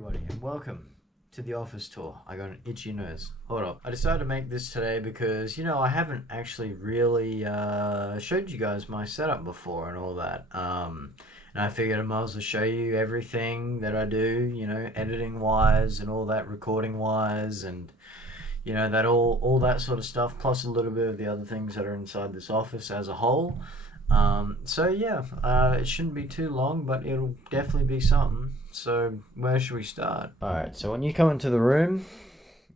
everybody and welcome to the office tour. I got an itchy nose. Hold up. I decided to make this today because, I haven't actually really showed you guys my setup before and all that. And I figured I might as well show you everything that I do, editing wise and all that, recording wise, and that all that sort of stuff, plus a little bit of the other things that are inside this office as a whole. It shouldn't be too long, but it'll definitely be something. So where should we start? Alright, so when you come into the room,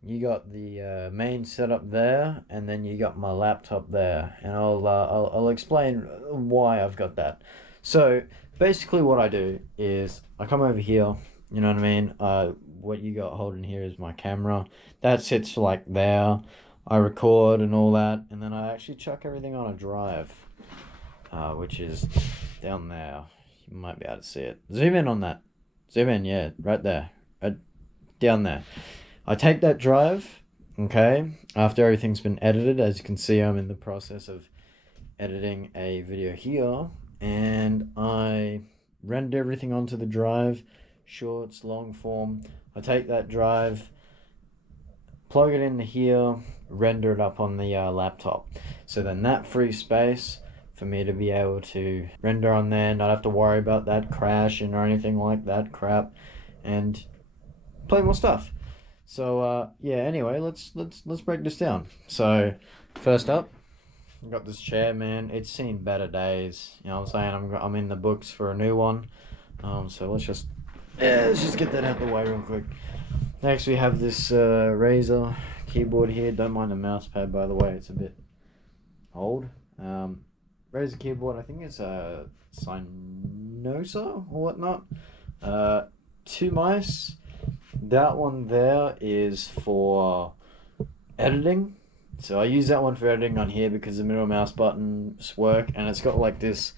you got the main setup there, and then you got my laptop there, and I'll explain why I've got that. So basically what I do is I come over here, you know what I mean? What you got holding here is my camera. That sits like there. I record and all that, and then I actually chuck everything on a drive, which is down there. You might be able to see it. Zoom in on that. Zoom in, yeah, right there. Right down there. I take that drive, okay, after everything's been edited. As you can see, I'm in the process of editing a video here, and I render everything onto the drive, shorts, long form. I take that drive, plug it into here, render it up on the laptop. So then that free space for me to be able to render on there, not have to worry about that crashing or anything like that crap, and play more stuff. So anyway, let's break this down. So first up, I've got this chair, man. It's seen better days. You know what I'm saying? I'm in the books for a new one. So let's just get that out the way real quick. Next we have this Razer keyboard here. Don't mind the mouse pad, by the way, it's a bit old. Razer keyboard, I think it's a Synosa or whatnot. 2 mice. That one there is for editing. So I use that one for editing on here because the middle mouse buttons work, and it's got like this,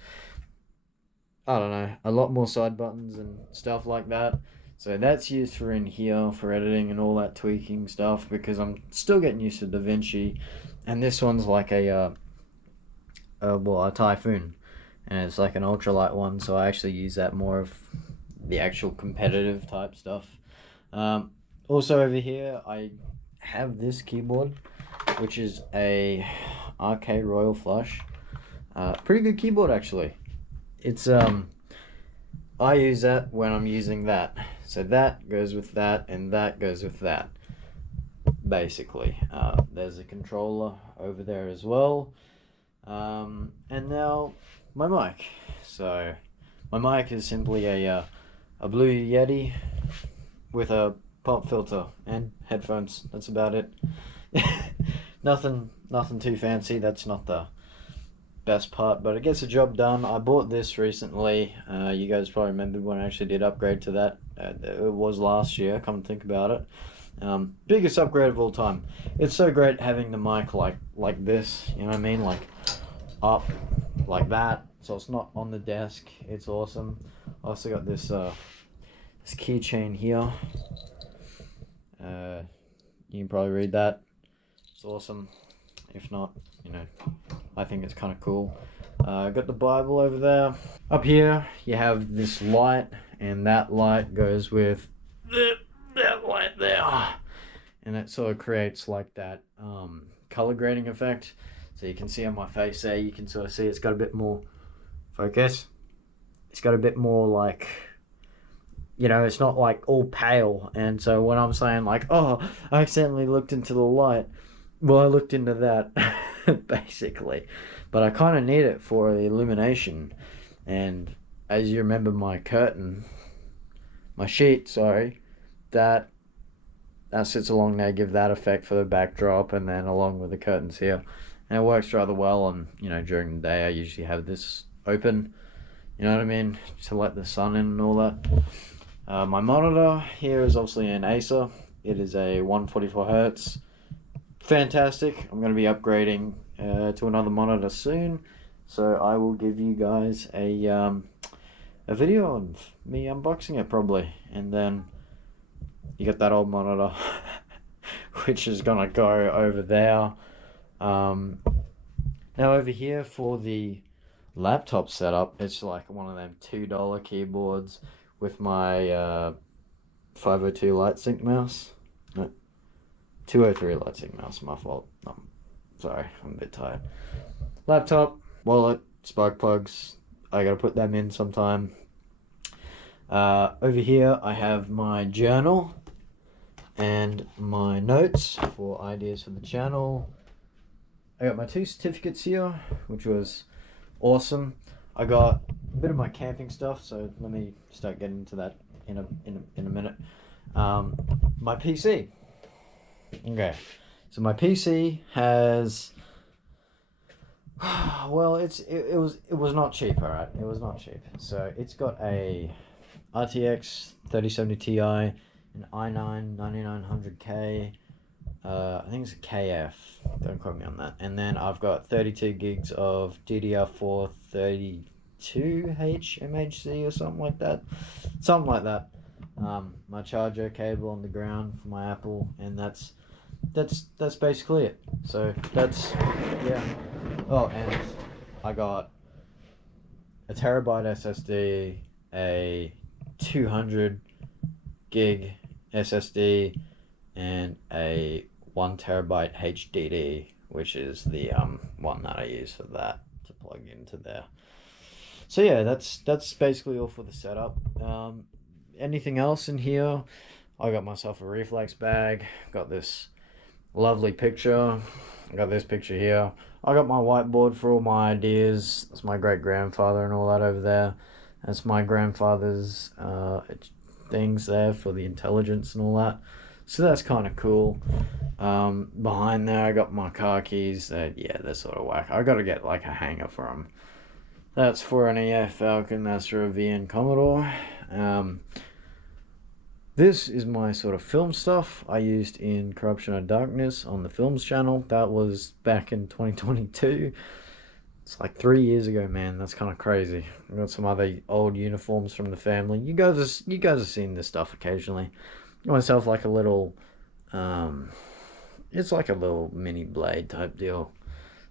I don't know, a lot more side buttons and stuff like that. So that's used for in here for editing and all that tweaking stuff, because I'm still getting used to DaVinci. And this one's like a Typhoon, and it's like an ultralight one, so I actually use that more of the actual competitive type stuff. Also over here I have this keyboard, which is a RK Royal Flush. Pretty good keyboard actually. It's I use that when I'm using that, so that goes with that and that goes with that, basically. There's a controller over there as well. And now my mic. So my mic is simply a Blue Yeti with a pop filter and headphones. That's about it. Nothing too fancy. That's not the best part, but it gets the job done. I bought this recently. You guys probably remember when I actually did upgrade to that. It was last year, come to think about it. Biggest upgrade of all time. It's so great having the mic like this, you know what I mean, like up like that, so it's not on the desk. It's awesome. I also got this this keychain here. You can probably read that. It's awesome. If not, I think it's kind of cool. Got the Bible over there. Up here you have this light, and that light goes with that light there, and it sort of creates like that color grading effect. So you can see on my face there, you can sort of see it's got a bit more focus. It's got a bit more like, it's not like all pale. And so when I'm saying like, oh, I accidentally looked into the light, well, I looked into that basically, but I kind of need it for the illumination. And as you remember, my sheet, that sits along there, give that effect for the backdrop, and then along with the curtains here. And it works rather well. And during the day I usually have this open, you know what I mean, to let the sun in and all that. My monitor here is obviously an Acer. It is a 144 Hertz. Fantastic. I'm going to be upgrading to another monitor soon, so I will give you guys a video of me unboxing it probably. And then you got that old monitor which is gonna go over there. Now over here for the laptop setup, it's like one of them $2 keyboards with my 502 light sync mouse. No, 203 light sync mouse. My fault. Sorry, I'm a bit tired. Laptop, wallet, spark plugs. I gotta put them in sometime. Over here I have my journal and my notes for ideas for the channel. I got my 2 certificates here, which was awesome. I got a bit of my camping stuff, so let me start getting into that in a minute. My PC. Okay, so my PC has, well, it was not cheap, alright. It was not cheap. So it's got a RTX 3070 Ti, an i9 9900K. I think it's a KF. Don't quote me on that. And then I've got 32 gigs of DDR4 32H MHC or something like that. Something like that. My charger cable on the ground for my Apple, and that's basically it. So that's, yeah. Oh, and I got a terabyte SSD, a 200 gig SSD, and a 1 terabyte HDD, which is the one that I use for that to plug into there. So yeah, that's basically all for the setup. Anything else in here? I got myself a reflex bag. Got this lovely picture. I got this picture here. I got my whiteboard for all my ideas. That's my great grandfather and all that over there. That's my grandfather's things there for the intelligence and all that. So that's kind of cool. Behind there I got my car keys. Yeah, they're sort of whack. I gotta get like a hanger for them. That's for an EF Falcon. That's for a VN Commodore. This is my sort of film stuff I used in Corruption of Darkness on the Films channel. That was back in 2022. It's like 3 years ago, man. That's kind of crazy. I got some other old uniforms from the family. You guys have seen this stuff occasionally. Got myself like a little, it's like a little mini blade type deal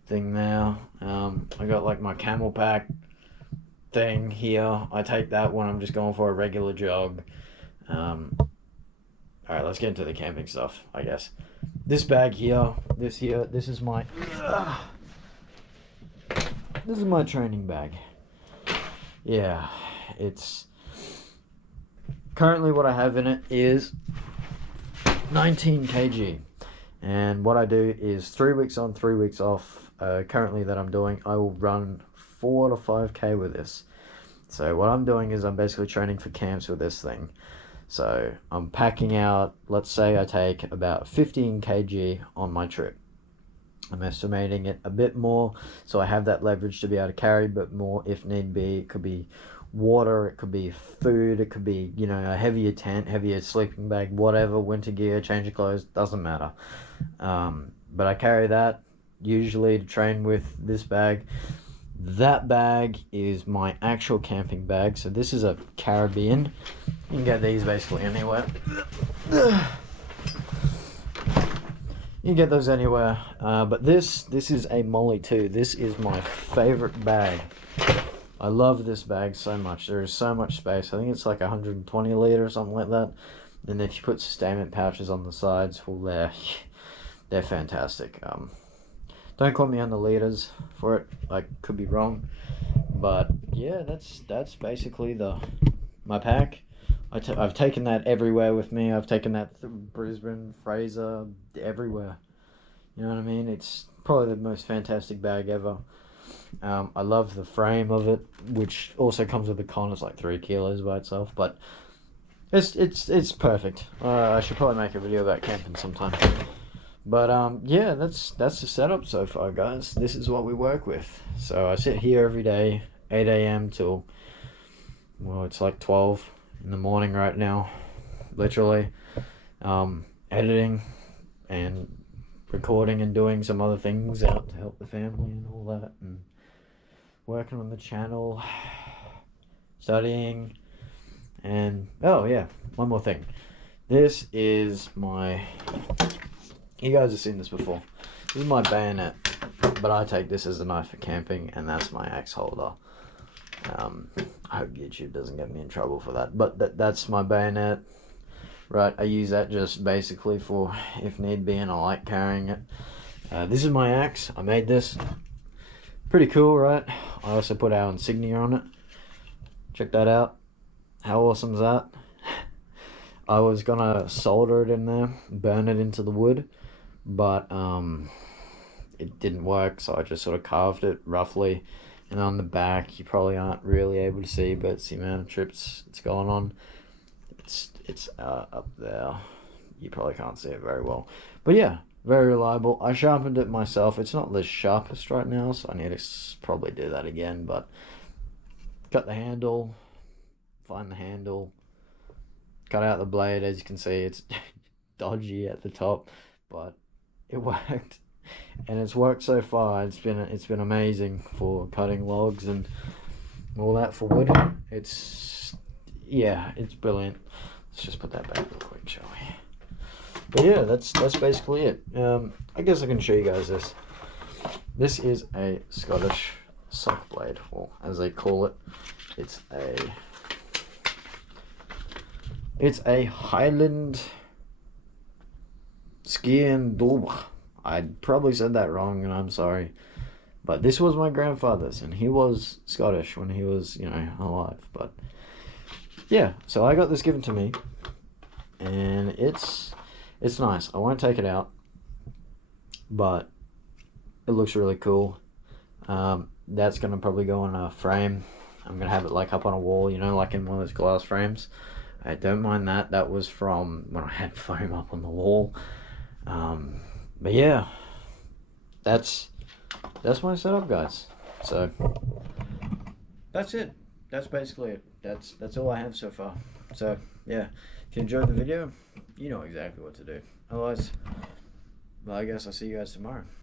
thing there. I got like my camel pack thing here. I take that when I'm just going for a regular jog. Alright, let's get into the camping stuff, I guess. This bag here, this is my training bag. Yeah, it's currently what I have in it is 19 kg, and what I do is 3 weeks on, 3 weeks off. Currently that I'm doing, I will run 4 to 5k with this. So what I'm doing is I'm basically training for camps with this thing. So I'm packing out, let's say I take about 15 kg on my trip. I'm estimating it a bit more, so I have that leverage to be able to carry, but more if need be. It could be water, it could be food, it could be, you know, a heavier tent, heavier sleeping bag, whatever, winter gear, change of clothes, doesn't matter. But I carry that usually to train with this bag. That bag is my actual camping bag. So this is a Caribbean. You can get these basically anywhere. You can get those anywhere. But this is a Molly 2. This is my favorite bag. I love this bag so much. There is so much space. I think it's like 120 litre or something like that. And if you put sustainment pouches on the sides, well, they're fantastic. Don't quote me on the liters for it. I could be wrong, but yeah, that's basically my pack. I've taken that everywhere with me. I've taken that through Brisbane, Fraser, everywhere. You know what I mean? It's probably the most fantastic bag ever. I love the frame of it, which also comes with a con. It's like 3 kilos by itself, but it's perfect. I should probably make a video about camping sometime. But yeah, that's the setup so far, guys. This is what we work with. So I sit here every day, 8 a.m. till, well, it's like 12 in the morning right now, literally, editing and recording and doing some other things out to help the family and all that, and working on the channel, studying, and oh yeah, one more thing. This is my, you guys have seen this before. This is my bayonet, but I take this as a knife for camping, and that's my axe holder. I hope YouTube doesn't get me in trouble for that, but that's my bayonet. right? I use that just basically for if need be, and I like carrying it. This is my axe. I made this. Pretty cool, right? I also put our insignia on it. Check that out. How awesome is that? I was gonna solder it in there, burn it into the wood, but it didn't work, so I just sort of carved it roughly. And on the back, you probably aren't really able to see, but it's the amount of trips it's going on. It's up there. You probably can't see it very well, but yeah, very reliable. I sharpened it myself. It's not the sharpest right now, so I need to probably do that again. But cut the handle, find the handle, cut out the blade. As you can see, it's dodgy at the top, but it worked, and it's worked so far. It's been amazing for cutting logs and all that for wood. It's brilliant. Let's just put that back real quick, shall we? But yeah, that's basically it. I guess I can show you guys this. This is a Scottish sock blade, or as they call it, it's a Highland Skian Dolbach. I probably said that wrong, and I'm sorry. But this was my grandfather's, and he was Scottish when he was, alive. But yeah, so I got this given to me, and it's nice. I won't take it out, but it looks really cool. That's gonna probably go on a frame. I'm gonna have it like up on a wall, like in one of those glass frames. I don't mind that. That was from when I had foam up on the wall. But yeah, that's my setup, guys. So that's it. That's basically it. That's all I have so far. So yeah, if you enjoyed the video, you know exactly what to do. Otherwise, well, I guess I'll see you guys tomorrow.